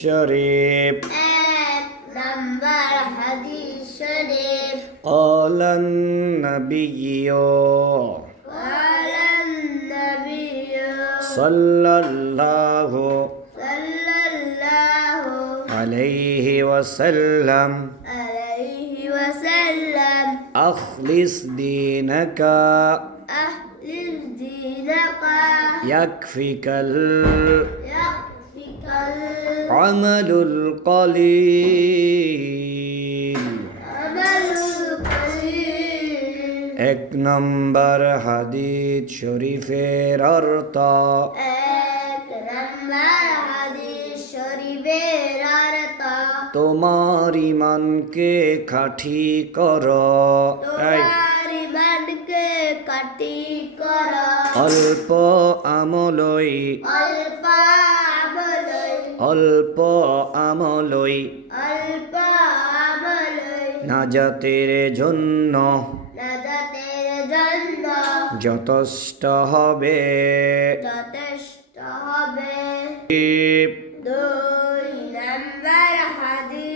الشريف نمبر حديث شريف. قال النبي. قال النبي. صلى الله صلى الله عليه وسلم. عليه وسلم. أخلص دينك. أخلص دينك. يكفيك ال يكفيك ال القليل العمل القليل এক নম্বর হাদিস শরীফের অর্থ এক নাম্বার হাদিস শরীফের অর্থ তোমার ইমানকে খাঁটি কর এই তোমার ইমানকে কাটি কর অল্প আমলই অল্প আমলই অল্প আমলই অল্প আমলই নাজাতের জন্য নাজাতের জন্য যথেষ্ট হবে। যথেষ্ট হবে। দুই নাম্বার হাদিস